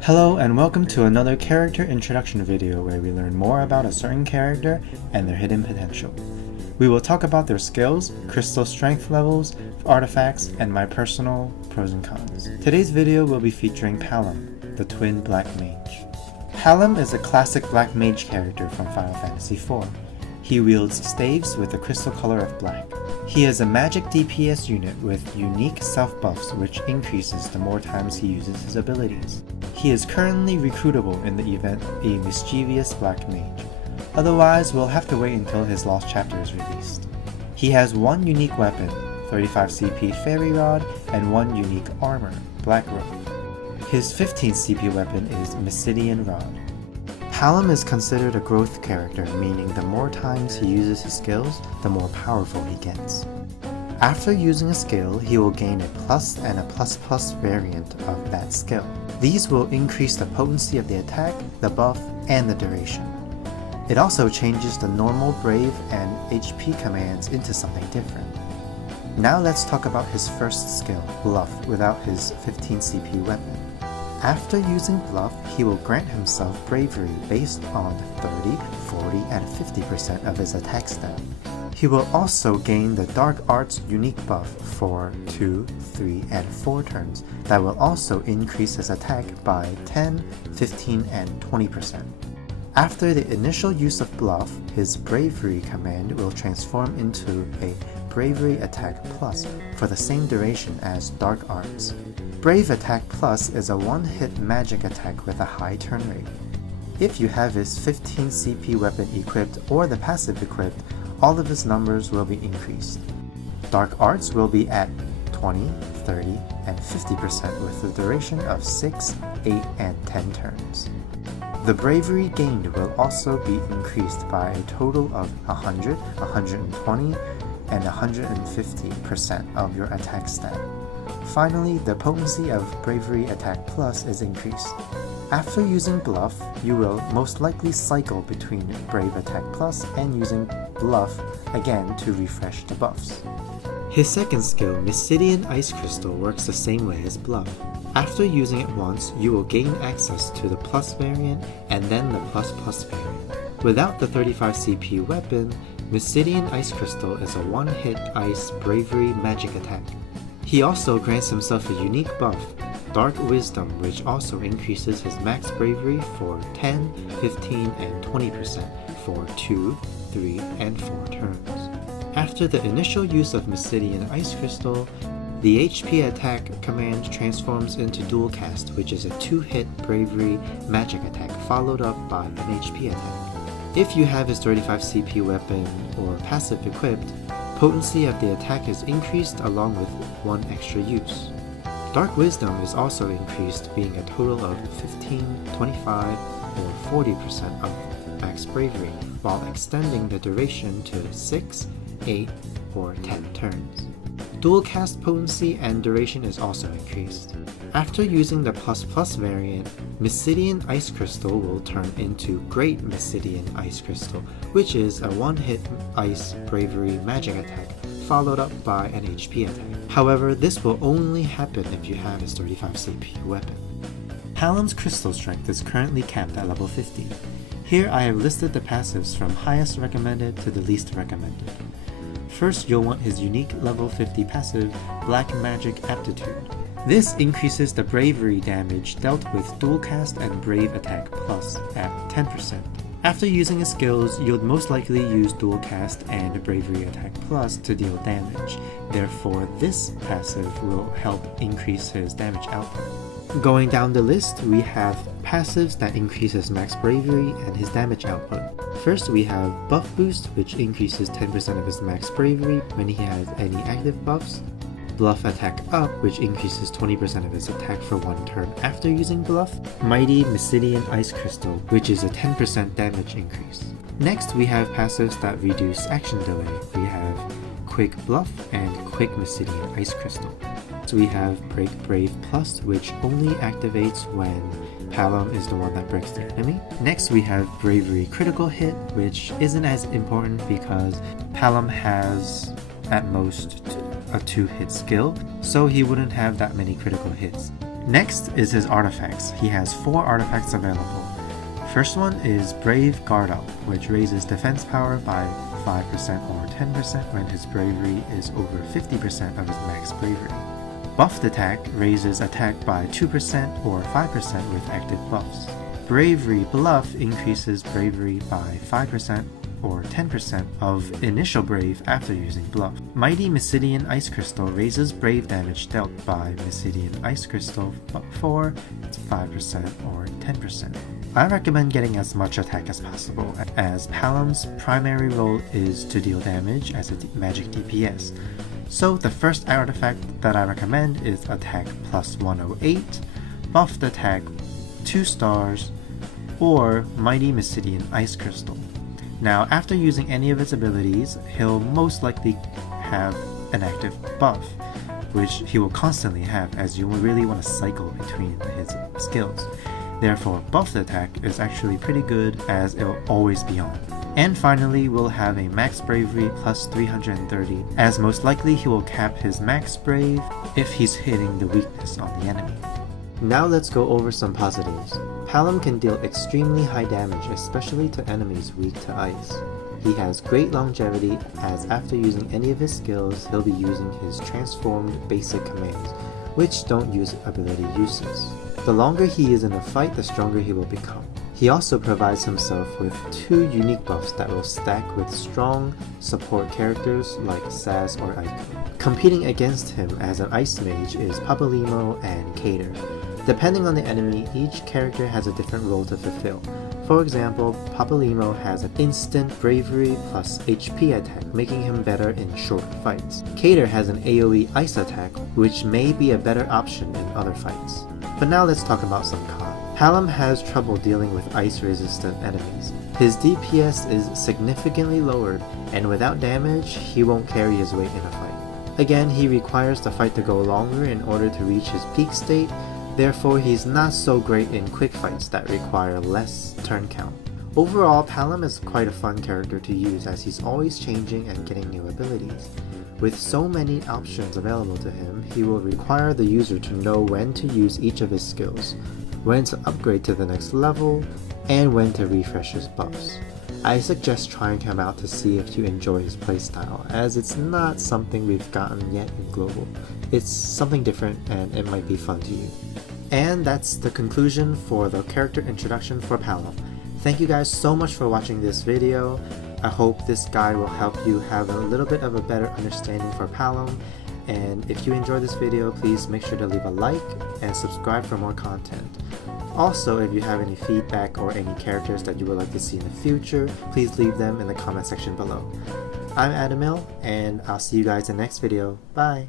Hello and welcome to another character introduction video where we learn more about a certain character and their hidden potential. We will talk about their skills, crystal strength levels, artifacts, and my personal pros and cons. Today's video will be featuring Palom, the twin Black Mage. Palom is a classic Black Mage character from Final Fantasy IV. He wields staves with the crystal color of black. He is a magic DPS unit with unique self-buffs which increases the more times he uses his abilities. He is currently recruitable in the event a mischievous Black Mage. Otherwise, we'll have to wait until his Lost Chapter is released. He has one unique weapon, 35 CP Fairy Rod, and one unique armor, Black Robe. His 15 CP weapon is Mysiclian Rod. Palom is considered a growth character, meaning the more times he uses his skills, the more powerful he gets. After using a skill, he will gain a plus and a plus plus variant of that skill. These will increase the potency of the attack, the buff, and the duration. It also changes the normal Brave and HP commands into something different. Now let's talk about his first skill, BLUFF, without his 15 CP weapon. After using BLUFF, he will grant himself bravery based on 30, 40, and 50% of his attack stat. He will also gain the Dark Arts unique buff for 2, 3, and 4 turns that will also increase his attack by 10, 15, and 20%. After the initial use of BLUFF, his Bravery command will transform into a Bravery Attack Plus for the same duration as Dark Arts. Brave Attack Plus is a one-hit magic attack with a high turn rate. If you have his 15 CP weapon equipped or the passive equipped, all of his numbers will be increased. Dark Arts will be at 20, 30, and 50% with the duration of 6, 8, and 10 turns. The bravery gained will also be increased by a total of 100, 120, and 150% of your attack stat. Finally, the potency of Bravery Attack Plus is increased. After using BLUFF, you will most likely cycle between Brave Attack Plus and using BLUFF again to refresh the buffs. His second skill, Mysiclian Ice Crystal, works the same way as BLUFF. After using it once, you will gain access to the plus variant and then the plus plus variant. Without the 35 CP weapon, Mysiclian Ice Crystal is a one-hit ice bravery magic attack. He also grants himself a unique buff, Dark Wisdom, which also increases his max bravery for 10, 15, and 20% for 2, 3, and 4 turns. After the initial use of Mysiclian Ice Crystal, the HP attack command transforms into Dual Cast, which is a 2-hit bravery magic attack followed up by an HP attack. If you have his 35 CP weapon or passive equipped, potency of the attack is increased along with one extra use. Dark Wisdom is also increased, being a total of 15, 25, or 40% of max bravery, while extending the duration to 6, 8, or 10 turns. Dual cast potency and duration is also increased. After using the plus plus variant, Mysiclian Ice Crystal will turn into Great Mysiclian Ice Crystal, which is a one-hit ice bravery magic attack, followed up by an HP attack. However, this will only happen if you have his 35 CP weapon. Palom's crystal strength is currently capped at level 50. Here I have listed the passives from highest recommended to the least recommended. First, you'll want his unique level 50 passive, Black Magic Aptitude. This increases the bravery damage dealt with Dual Cast and Brave Attack Plus at 10%. After using his skills, you'll most likely use Dual Cast and Bravery Attack Plus to deal damage. Therefore, this passive will help increase his damage output. Going down the list, we have passives that increase his max bravery and his damage output. First, we have Buff Boost, which increases 10% of his max bravery when he has any active buffs. BLUFF Attack Up, which increases 20% of his attack for 1 turn after using BLUFF. Mighty Mysiclian Ice Crystal, which is a 10% damage increase. Next, we have passives that reduce action delay. We have Quick BLUFF and Quick Mysiclian Ice Crystal. So we have Break Brave Plus, which only activates when Palom is the one that breaks the enemy. Next we have Bravery Critical Hit, which isn't as important because Palom has at most a 2-hit skill, so he wouldn't have that many critical hits. Next is his artifacts. He has 4 artifacts available. First one is Brave Guard Up, which raises defense power by 5% or 10% when his bravery is over 50% of his max bravery. Buffed Attack raises attack by 2% or 5% with active buffs. Bravery Bluff increases bravery by 5% or 10% of initial brave after using bluff. Mighty Mysiclian Ice Crystal raises brave damage dealt by Mysiclian Ice Crystal, but for it's 5% or 10%. I recommend getting as much attack as possible, as Palom's primary role is to deal damage as a magic DPS. So the first artifact that I recommend is Attack plus 108, Buffed Attack 2 stars, or Mighty Mysiclian Ice Crystal. Now, after using any of its abilities, he'll most likely have an active buff, which he will constantly have, as you will really want to cycle between his skills. Therefore, Buffed Attack is actually pretty good, as it will always be on. And finally, we'll have a Max Bravery plus 330, as most likely he will cap his Max Brave if he's hitting the weakness on the enemy. Now let's go over some positives. Palom can deal extremely high damage, especially to enemies weak to ice. He has great longevity, as after using any of his skills, he'll be using his transformed basic commands, which don't use ability uses. The longer he is in a fight, the stronger he will become. He also provides himself with 2 unique buffs that will stack with strong support characters like Saz or Aiko. Competing against him as an Ice Mage is Palom and Cater. Depending on the enemy, each character has a different role to fulfill. For example, Palom has an instant bravery plus HP attack, making him better in short fights. Cater has an AoE ice attack, which may be a better option in other fights. But now let's talk about some cons. Palom has trouble dealing with ice-resistant enemies. His DPS is significantly lowered, and without damage, he won't carry his weight in a fight. Again, he requires the fight to go longer in order to reach his peak state, therefore he's not so great in quick fights that require less turn count. Overall, Palom is quite a fun character to use, as he's always changing and getting new abilities. With so many options available to him, he will require the user to know when to use each of his skills, when to upgrade to the next level, and when to refresh his buffs. I suggest trying him out to see if you enjoy his playstyle, as it's not something we've gotten yet in Global. It's something different and it might be fun to you. And that's the conclusion for the character introduction for Palom. Thank you guys so much for watching this video. I hope this guide will help you have a little bit of a better understanding for Palom. And if you enjoyed this video, please make sure to leave a like and subscribe for more content. Also, if you have any feedback or any characters that you would like to see in the future, please leave them in the comment section below. I'm Adamil, and I'll see you guys in the next video. Bye!